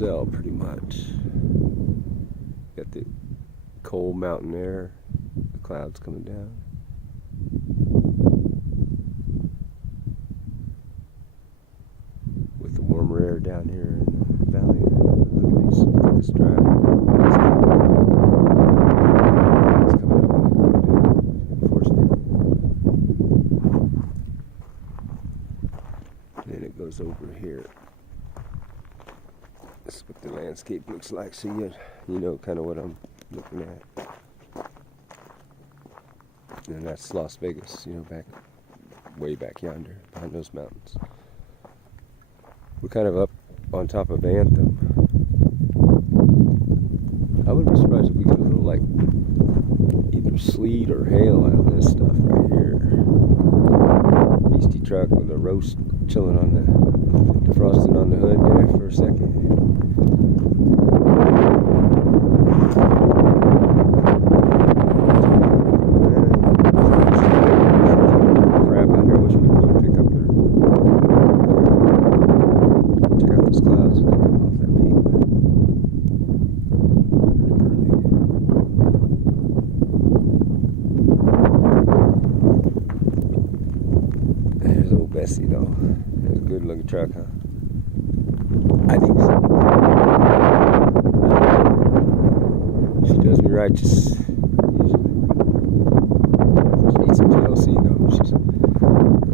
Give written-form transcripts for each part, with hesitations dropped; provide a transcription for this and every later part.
cell pretty much. Got the cold mountain air, the clouds coming down. With the warmer air down here in the valley. Look at this drive. It's coming up and forced down. And then it goes over here. This is what the landscape looks like, so you know kind of what I'm looking at. And that's Las Vegas, way back yonder, behind those mountains. We're kind of up on top of Anthem. I wouldn't be surprised if we get a little, either sleet or hail out of this stuff right here. Beastie truck with a roast chilling on the defrosting on the hood there for a second. Crap out there, I wish we could go pick up there. Check out those clouds as they come off that peak. There's old Bessie though. That's a good looking truck, huh? I think so. She does me righteous, usually. She needs some TLC though. She's a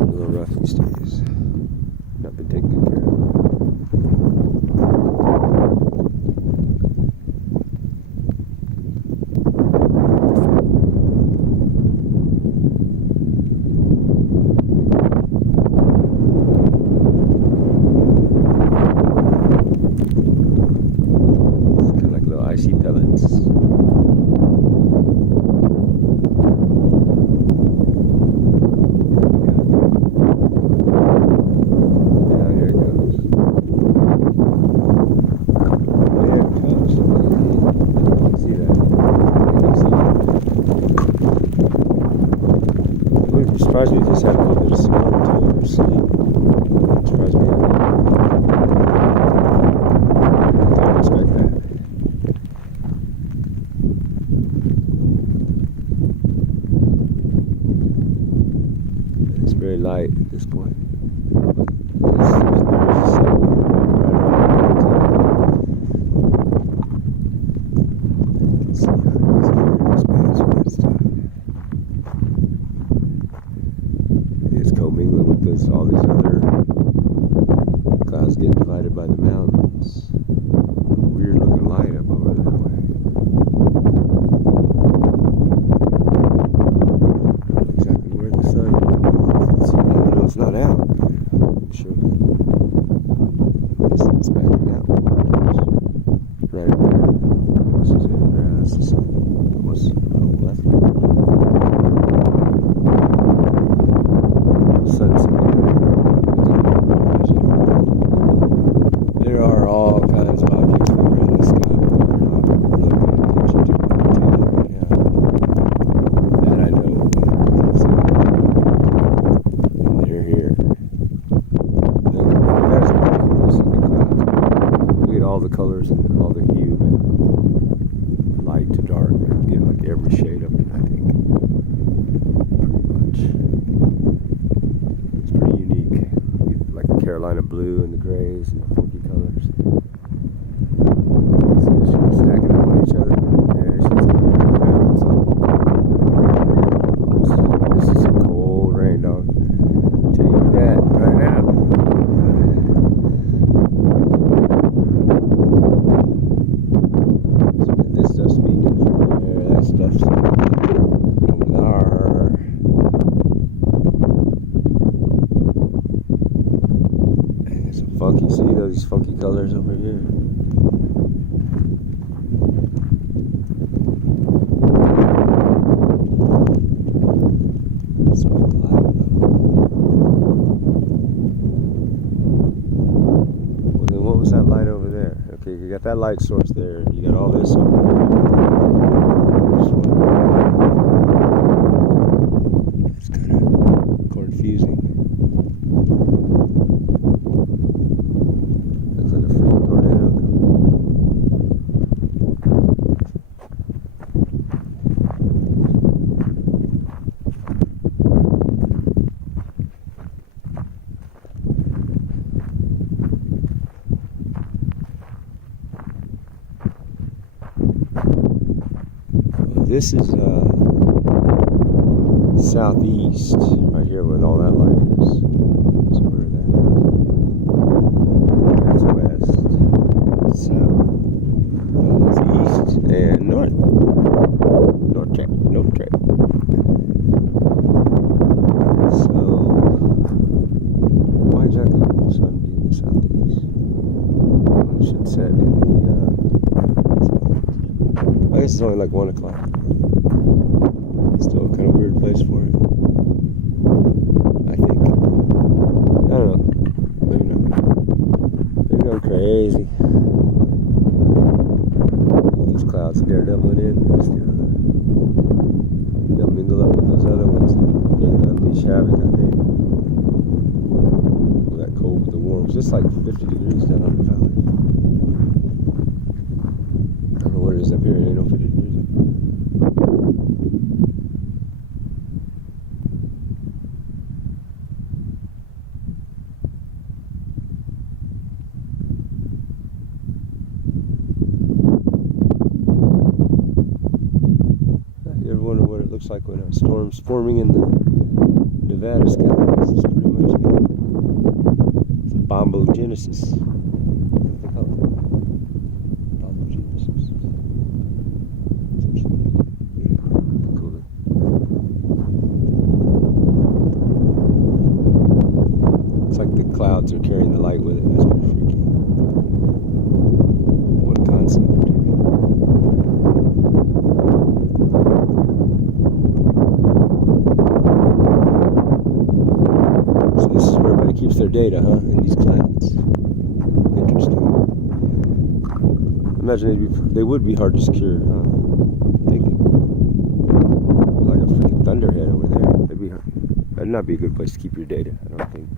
little rough these days. Not been taken good care of. Icy pellets. Yeah, here it goes. There it goes. See that? It wouldn't surprise me if this had a little bit of snow to it or sleet. It wouldn't surprise me. I don't expect that. Very light at this point. It's commingling with all these other clouds getting divided by the mountains. Weird looking light up over that way. Exactly where the sun is. It's not out. I'm sure that it's backing out. Right up there. This is in the grass. The sun almost left. The sun's there are all kinds of objects that are in the sky. We're not looking attention to right now. That I know. All the colors and all the hue and light to dark. Get like every shade of it, I think. Pretty much. It's pretty unique. Like the Carolina blue and the grays and the funky colors. See the she's stacking up on each other. There she's going around. This is some cold rain, dog. I'll tell you that right now. Stuff's over there. And it's some funky, see those funky colors over here? Smell the light though. Well then what was that light over there? Okay, you got that light source there, you got all this over there. It's kind of confusing. Looks like a freaking tornado. this is southeast, right here where all that light is. So where that is. That's west, south, that's east, and north. North track. So, why exactly would the sun be in the southeast? It should set in the I guess it's only like 1 o'clock. Still kind of weird place for it. I think. I don't know. Maybe not. Maybe I'm crazy. All these clouds daredeviling in. They'll mingle up with those other ones. They're gonna unleash havoc, I think. With that cold with the warm. It's just like 50 degrees down on the valley. I don't know what it is up here. It ain't no 50 degrees up here. You ever wonder what it looks like when a storm's forming in the Nevada sky? This is pretty much it. It's a bombogenesis. What they call it? Bombogenesis. Cool. It's like the clouds are carrying the light with it. That's pretty freaky. What a concept. Keeps their data, huh? In these clouds. Interesting. Imagine they would be hard to secure, huh? Thinking like a freaking thunderhead over there. That'd not be a good place to keep your data, I don't think.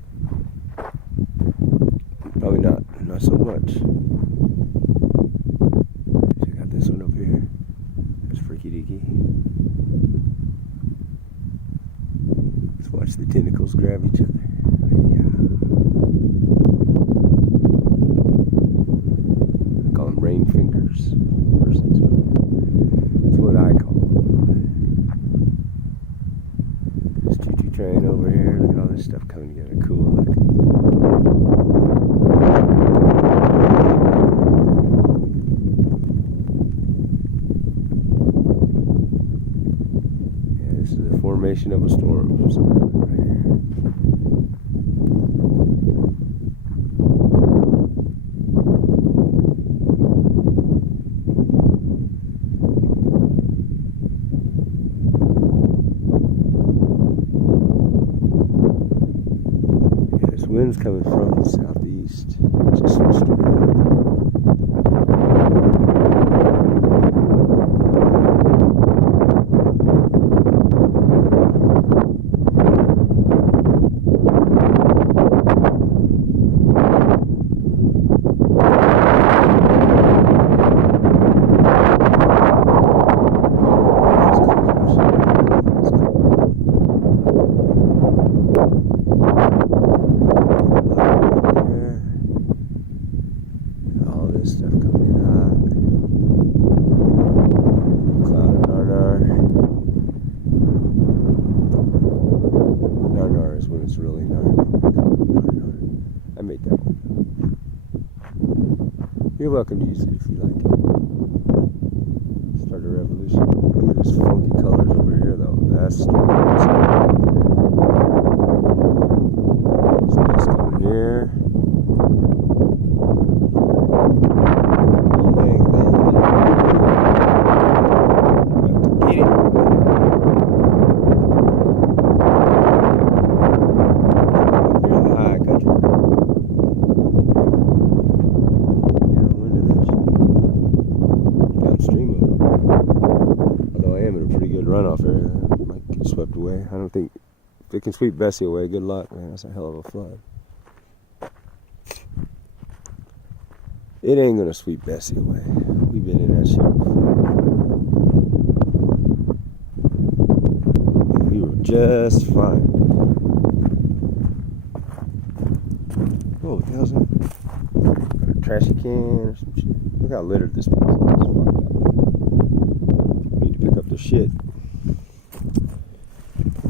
Probably not so much. Check out this one over here. That's freaky deaky. Let's watch the tentacles grab each other. Rain fingers. That's what I call them. This choo-choo train over here. Look at all this stuff coming together. Cool. Look. Yeah, this is the formation of a storm. Right here. Wind's coming from the southeast. Just switched around. Stuff coming in hot. Cloud of Narnar is when it's really Narnar. I made that one. You're welcome to use it if you like it. Start a revolution. Look at these funky colors over here though. That's Stormy Clouds. There's this coming here. Runoff area might get swept away. I don't think if it can sweep Bessie away, good luck, man. That's a hell of a flood. It ain't gonna sweep Bessie away. We've been in that shit before. We were just fine. Whoa, what the hell's that? Got a trashy can or some shit. Look how littered this place is. It's fucked up. Need to pick up this shit.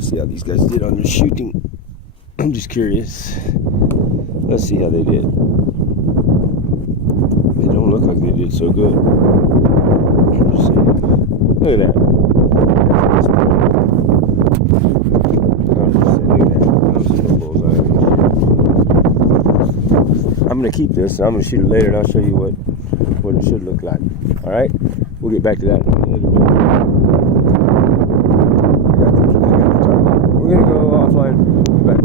See how these guys did on their shooting. I'm just curious. Let's see how they did. They don't look like they did so good. I'm just saying. Look at that. I'm gonna keep this and I'm gonna shoot it later and I'll show you what it should look like. Alright? We'll get back to that in a little bit. I got the target. We're gonna go offline. We'll be back.